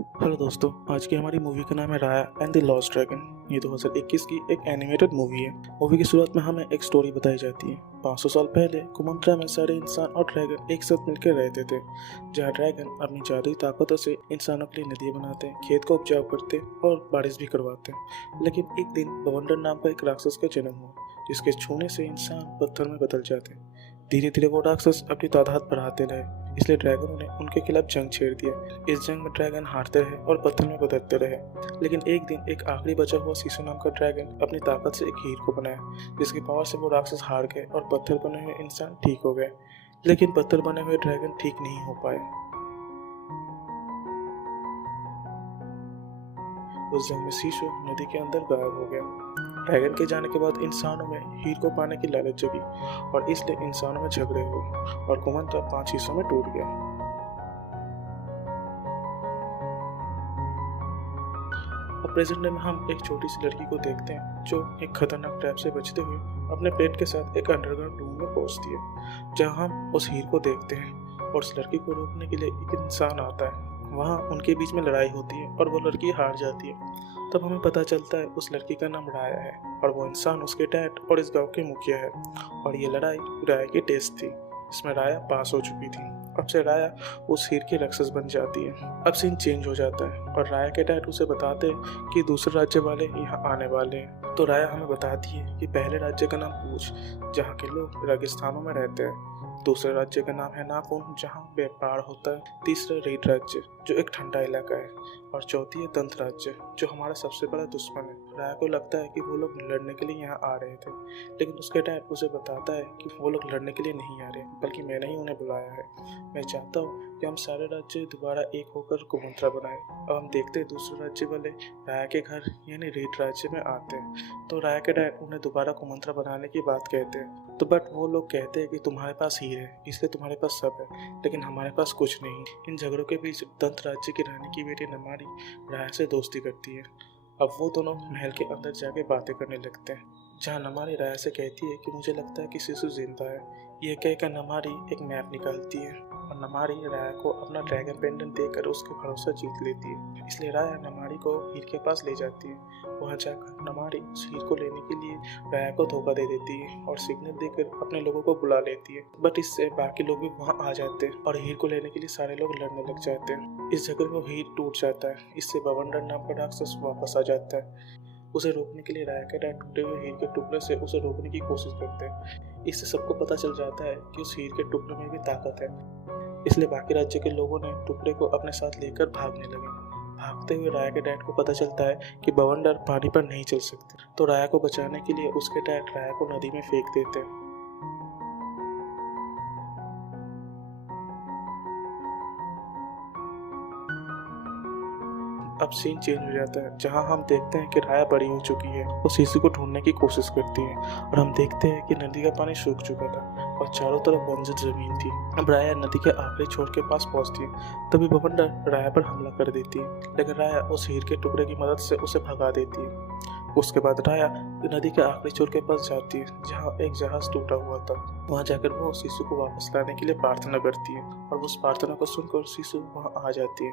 Hello दोस्तों, आज की हमारी मूवी का नाम है राया एंड द लॉस्ट ड्रैगन। ये 2021 की एक एनिमेटेड मूवी है। मूवी की शुरुआत में हमें एक स्टोरी बताई जाती है। 500 साल पहले कुमंत्रा में सारे इंसान और ड्रैगन एक साथ मिलकर रहते थे, जहाँ ड्रैगन अपनी जादुई ताकतों से इंसानों के लिए नदियाँ बनाते, खेत को उपजाऊ करते और बारिश भी करवाते। लेकिन एक दिन बवंडर नाम का एक राक्षस का जन्म हुआ, जिसके छूने से इंसान पत्थर में बदल जाते। धीरे धीरे वो राक्षस अपनी तादाद बढ़ाते रहे, इसलिए ड्रैगनों ने उनके खिलाफ जंग छेड़ दिया। इस जंग में ड्रैगन हारते रहे और पत्थर में बदलते रहे। लेकिन एक दिन एक आखिरी बचा हुआ सीसू नाम का ड्रैगन अपनी ताकत से एक हीर को बनाया, जिसकी पावर से वो राक्षस हार गए और पत्थर बने हुए इंसान ठीक हो गए। लेकिन पत्थर बने हुए ड्रैगन ठीक नहीं हो पाए। उस जंग में सीसू नदी के अंदर गायब हो गया। ड्रैगन के जाने के बाद इंसानों में हीर को पाने की लालच जगी और इसलिए इंसानों में झगड़े हुए और कुमंत्रा 5 हिस्सों में टूट गया। अब प्रेजेंट में हम एक छोटी सी लड़की को देखते हैं जो एक खतरनाक ट्रैप से बचते हुए अपने पेट के साथ एक अंडरग्राउंड रूम में पहुंचती है, जहां हम उस हीर को देखते हैं और उस लड़की को रोकने के लिए एक इंसान आता है। वहां उनके बीच में लड़ाई होती है और वो लड़की हार जाती है। तब हमें पता चलता है उस लड़की का नाम राया है और वो इंसान उसके डैड और इस गांव के मुखिया है। और ये लड़ाई राया की टेस्ट थी, इसमें राया पास हो चुकी थी। अब से राया उस हीर की राक्षस बन जाती है। अब सीन चेंज हो जाता है और राया के डैड उसे बताते हैं कि दूसरे राज्य वाले यहाँ आने वाले हैं। तो राया हमें बताती है कि पहले राज्य का नाम पूछ, जहाँ के लोग रेगिस्तानों में रहते हैं। दूसरे राज्य का नाम है नापुन, जहाँ व्यापार होता है। तीसरा रेड राज्य, जो एक ठंडा इलाका है। और चौथी है दंत राज्य, जो हमारा सबसे बड़ा दुश्मन है। राया को लगता है कि वो लोग लड़ने के लिए यहाँ आ रहे थे, लेकिन उसके डैड उसे बताता है कि वो लोग लड़ने के लिए नहीं आ रहे, बल्कि मैंने ही उन्हें बुलाया है। मैं चाहता हूँ कि हम सारे राज्य दोबारा एक होकर कुमंत्रा बनाए। अब हम देखते हैं दूसरे राज्य वाले राया के घर यानी रेड राज्य में आते हैं। तो राया के डैड उन्हें दोबारा कुमंत्रा बनाने की बात कहते हैं। तो बट वो लोग कहते हैं कि तुम्हारे पास हीर है, इसलिए तुम्हारे पास सब है, लेकिन हमारे पास कुछ नहीं। इन झगड़ों के बीच दंत राज्य की रानी की बेटी नमारी राया से दोस्ती करती है। अब वो दोनों महल के अंदर जाके बातें करने लगते हैं, जहाँ नमारी राया से कहती है कि मुझे लगता है कि शिशु जिंदा है। ये कहकर नमारी एक मैप निकालती है और नमारी राया को अपना ड्रैगन पेंडेंट देकर उसके भरोसा जीत लेती है। इसलिए राया नमारी को हीर के पास ले जाती है। वहाँ जाकर नमारी उस हीर को लेने के लिए राया को धोखा दे देती है और सिग्नल देकर अपने लोगों को बुला लेती है। बट इससे बाकी लोग भी वहाँ आ जाते हैं और हीर को लेने के लिए सारे लोग लड़ने लग जाते हैं। इस झगड़े में हीर टूट जाता है। इससे बवंडर नाम का राक्षस वापस आ जाता है। उसे रोकने के लिए राया के डैड टूटे हुए हीर के टुकड़े से उसे रोकने की कोशिश करते हैं। इससे सबको पता चल जाता है कि उस हीर के टुकड़े में भी ताकत है। इसलिए बाकी राज्य के लोगों ने टुकड़े को अपने साथ लेकर भागने लगे। भागते हुए राया के डैड को पता चलता है कि बवंडर पानी पर नहीं चल सकते, तो राया को बचाने के लिए उसके डैड राया को नदी में फेंक देते हैं। अब सीन चेंज हो जाता है, जहां हम देखते हैं कि राया बड़ी हो चुकी है। वो शिशु को ढूंढने की कोशिश करती है और हम देखते हैं कि नदी का पानी सूख चुका था और चारों तरफ बंजर जमीन थी। अब राया नदी के आखिरी छोर के पास पहुंचती है। तभी बवंडर राया पर हमला कर देती है, लेकिन राया उस हीर के टुकड़े की मदद से उसे भगा देती है। उसके बाद राया नदी के आखिरी छोर के पास जाती है, जहाँ एक जहाज टूटा हुआ था। वहाँ जाकर वो शिशु को वापस लाने के लिए प्रार्थना करती है और उस प्रार्थना को सुनकर शिशु वहाँ आ जाती है।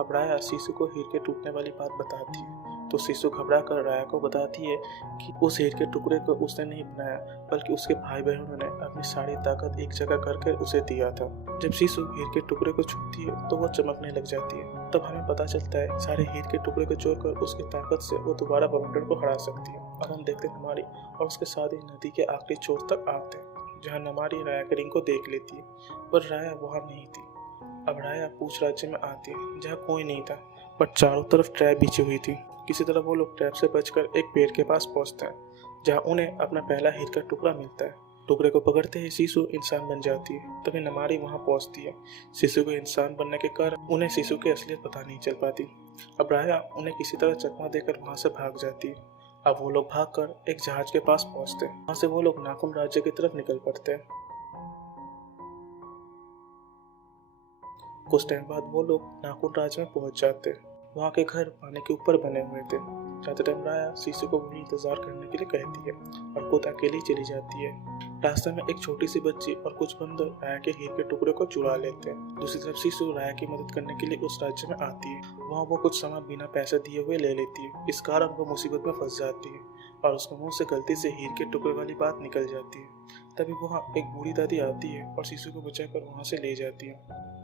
अब राया शिशु को हीर के टूटने वाली बात बताती है, तो शिशु घबरा कर राया को बताती है कि उस हीर के टुकड़े को उसने नहीं बनाया, बल्कि उसके भाई बहनों ने अपनी सारी ताकत एक जगह करके उसे दिया था। जब शिशु हीर के टुकड़े को छूती है तो वो चमकने लग जाती है। तब हमें पता चलता है सारे हीर के टुकड़े को जोड़कर उसकी ताकत से वो दोबारा बवंडर को हरा सकती है। अब हम देखते हैं नमारी और उसके साथ ही नदी के आखिरी छोर तक आते हैं, जहाँ नमारी राया के रिंग को देख लेती है, पर राया वहाँ नहीं थी। अब राया पूछ राज्य में आती है, जहाँ कोई नहीं था, बट चारों तरफ ट्रैप बिछी हुई थी। किसी तरह वो लोग ट्रैप से बचकर एक पेड़ के पास पहुंचते हैं, जहाँ उन्हें अपना पहला हीर का टुकड़ा मिलता है। टुकड़े को पकड़ते ही शिशु इंसान बन जाती है। तभी नमारी वहां पहुंचती है। शिशु को इंसान बनने के कारण उन्हें शिशु की असलियत पता नहीं चल पाती। अब राया उन्हें किसी तरह चकमा देकर वहां से भाग जाती है। अब वो लोग भागकर एक जहाज के पास पहुंचते हैं। वहां से वो लोग नाखुन राज्य की तरफ निकल पड़ते हैं। कुछ टाइम बाद वो लोग नाखुन राज्य में पहुंच जाते हैं। वहाँ के घर पानी के ऊपर बने हुए थे। जाते टाइम राया शिशु को वहीं इंतजार करने के लिए कहती है और खुद अकेली चली जाती है। रास्ते में एक छोटी सी बच्ची और कुछ बंदर राया के हीर के टुकड़े को चुरा लेते हैं। दूसरी तरफ सीसू राया की मदद करने के लिए उस राज्य में आती है। वहाँ वो कुछ सामान बिना पैसे दिए हुए ले लेती है। इस कारण वो मुसीबत में फंस जाती है और उसके मुंह से गलती से हीर के टुकड़े वाली बात निकल जाती है। तभी वहाँ एक बूढ़ी दादी आती है और सीसू को बचाकर वहाँ से ले जाती है।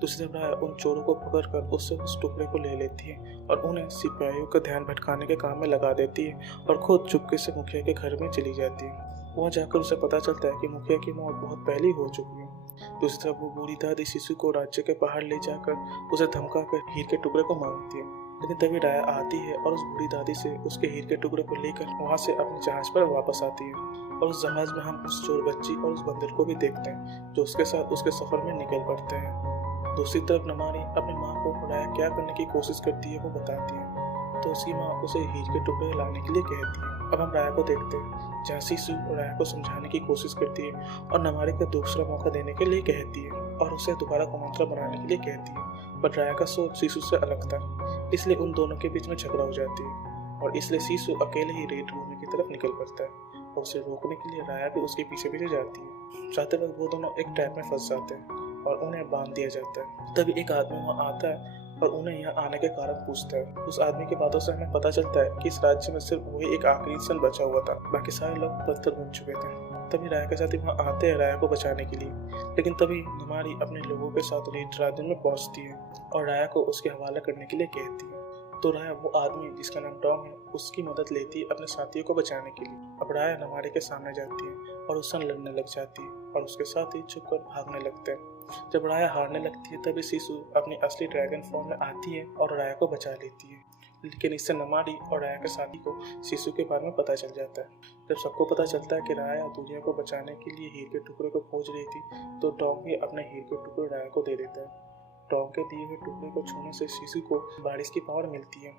दूसरी तरफ राया उन चोरों को पकड़कर उससे उस टुकड़े को ले लेती है और उन्हें सिपाहियों का ध्यान भटकाने के काम में लगा देती है और खुद चुपके से मुखिया के घर में चली जाती है। वहाँ जाकर उसे पता चलता है कि मुखिया की मौत बहुत पहले हो चुकी है। दूसरी तरफ वो बूढ़ी दादी सीसू को राज्य के बाहर ले जाकर उसे धमका कर हीर के टुकड़े को मांगती है। लेकिन तभी राया आती है और उस बूढ़ी दादी से उसके हीर के टुकड़े को लेकर वहाँ से अपने जहाज पर वापस आती है। और उस जहाज में हम उस चोर बच्ची और उस बंदर को भी देखते हैं जो उसके साथ उसके सफर में निकल पड़ते हैं। दूसरी तरफ नमारी अपनी माँ को राया क्या करने की कोशिश करती है वो बताती है, तो उसकी माँ उसे हीर के टुकड़े लाने के लिए कहती है। अब हम राया को देखते हैं जहाँ सीसू राया को समझाने की कोशिश करती है और नमारी को दूसरा मौका देने के लिए कहती है और उसे दोबारा कुमंत्रा बनाने के लिए कहती है। बट राया का सोच सीसू से अलग था, इसलिए उन दोनों के बीच में झगड़ा हो जाती है और इसलिए सीसू अकेले ही रेड रूम की तरफ निकल पड़ता है और उसे रोकने के लिए राया भी उसके पीछे पीछे जाती है। जाते वक्त वो दोनों एक ट्रैप में फंस जाते हैं और उन्हें बांध दिया जाता है। तभी एक आदमी वहाँ आता है और उन्हें यहाँ आने के कारण पूछता है। उस आदमी की बातों से हमें पता चलता है कि इस राज्य में सिर्फ वही एक आखिरी इंसान बचा हुआ था, बाकी सारे लोग पत्थर बन चुके थे। तभी राया के साथी वहाँ आते हैं राया को बचाने के लिए, लेकिन तभी नमारी अपने लोगों के साथ रेड राज्य में पहुँचती है और राया को उसके हवाला करने के लिए कहती है। तो राया वो आदमी जिसका नाम टॉम है उसकी मदद लेती है अपने साथियों को बचाने के लिए। अब राया नमारी के सामने जाती है और उससे लड़ने लग जाती है और उसके साथ ही छुपकर भागने लगते हैं। जब राया हारने लगती है तभी सीसू अपनी असली ड्रैगन फॉर्म में आती है और राया को बचा लेती है। लेकिन इससे नमारी और राया के साथी को सीसू के बारे में पता चल जाता है। जब सबको पता चलता है कि राया दुनिया को बचाने के लिए हीर के टुकड़े को खोज रही थी तो टॉम भी अपने हीर के टुकड़े राया को दे देता है। टॉम के दिए हुए टुकड़े को छूने से सीसू को बारिश की पावर मिलती है।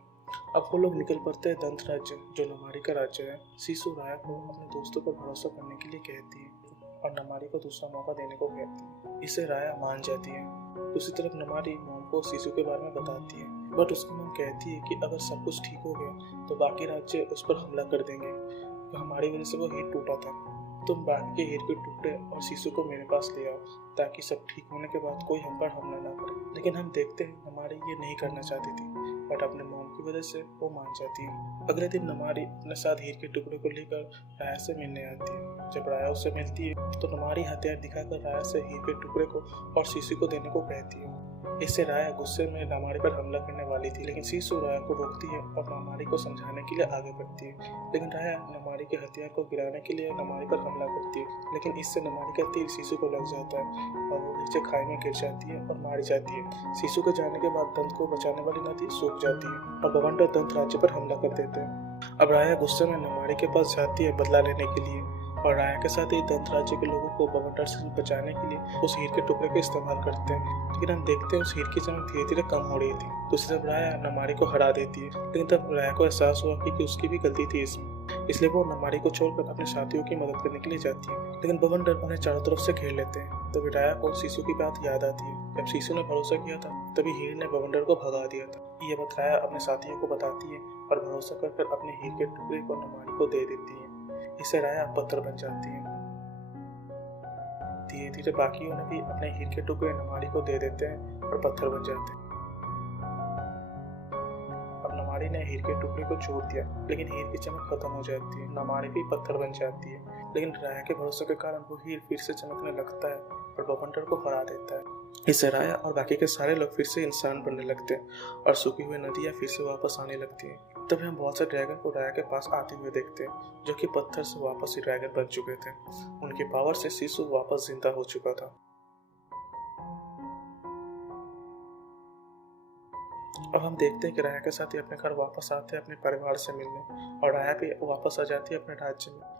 अब वो लोग निकल पड़ते हैं दंत राज्य जो नमारी का राज्य है। सीसू राया को अपने दोस्तों पर भरोसा करने के लिए कहती है और नमारी को दूसरा मौका देने को कहती है। इससे राया मान जाती है। दूसरी तरफ नमारी मॉम को सीसू के बारे में बताती है, बट उसकी मॉम कहती है कि अगर सब कुछ ठीक हो गया तो बाकी राज्य उस पर हमला कर देंगे, तो हमारी वजह से वो हीर टूटा था। तुम बाकी के हीर के टुकड़े और सीसू को मेरे पास ले आओ ताकि सब ठीक होने के बाद कोई हम पर हमला ना करे। लेकिन हम देखते हैं नमारी ये नहीं करना चाहती थी, बट अपने मॉम की वजह से वो मान जाती है। अगले दिन नमारी अपने साथ हीर के टुकड़े को लेकर राया से मिलने आती है। जब राया उससे मिलती है तो नमारी हथियार दिखाकर राया से हीर के टुकड़े को और सीसू को देने को कहती है। इससे राया गुस्से में नमारी पर हमला करने वाली थी, लेकिन सीसू राया को रोकती है और नमारी को समझाने के लिए आगे बढ़ती है। लेकिन राया नमारी के हथियार को गिराने के लिए नमारी पर हमला करती है, लेकिन इससे नमारी का तीर सीसू को लग जाता है और वो नीचे खाई में गिर जाती है और मारी जाती है। सीसू के जाने के बाद दंत को बचाने वाली नदी सूख जाती है और बवंडर दंत राज्य पर हमला कर देते हैं। अब राया गुस्से में नमारी के पास जाती है बदला लेने के लिए और राया के साथ ही दंत राज्य के लोगों को बवंडर से बचाने के लिए उस हीर के टुकड़े का इस्तेमाल करते हैं। लेकिन हम देखते हैं उस हीर की चमक धीरे धीरे कम हो रही थी। दूसरी तरफ राया नमारी को हरा देती है, लेकिन तब राया को एहसास हुआ कि उसकी भी गलती थी इसमें, इसलिए वो नमारी को छोड़कर अपने साथियों की मदद करने के लिए जाती है। लेकिन बवंडर उन्हें चारों तरफ से घेर लेते हैं। तभी राया को सीसू की बात याद आती है। जब सीसू ने भरोसा किया था तभी हीर ने बवंडर को भगा दिया था। ये बात राया अपने साथियों को बताती है और भरोसा कर अपने हीर के टुकड़े को नमारी को दे देती है। इससे राया पत्थर बन जाती है। धीरे धीरे बाकियों ने भी अपने हीर के टुकड़े नमारी को दे देते हैं और पत्थर बन जाते हैं। अब नमारी ने हीर के टुकड़े को छोड़ दिया, लेकिन हीर की चमक खत्म हो जाती है। नमारी भी पत्थर बन जाती है, लेकिन राया के भरोसे के कारण वो हीर फिर से चमकने लगता है और बवंडर को हरा देता है। इससे राया और बाकी के सारे लोग फिर से इंसान बनने लगते हैं और सूखी हुई नदियाँ फिर से वापस आने लगती हैं। तभी हम बहुत से ड्रैगन को राया के पास आते हुए देखते हैं, जो कि पत्थर से वापस ही ड्रैगन बन चुके थे। उनकी पावर से सीसू वापस जिंदा हो चुका था। अब हम देखते हैं कि राया के साथ ही अपने घर वापस आते हैं अपने परिवार से मिलने, और राया भी वापस आ जाती है अपने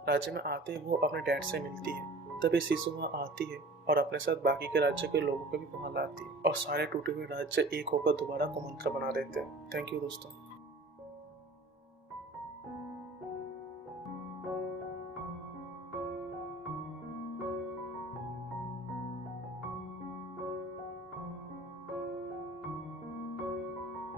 राज्य में आते ही वो अपने डैड से मिलती है। तभी सीसू वहाँ आती है और अपने साथ बाकी के राज्य के लोगों को भी वहाँ लाती है और सारे टूटे हुए राज्य एक होकर दोबारा कुमंत्रा बना देते हैं। थैंक यू दोस्तों।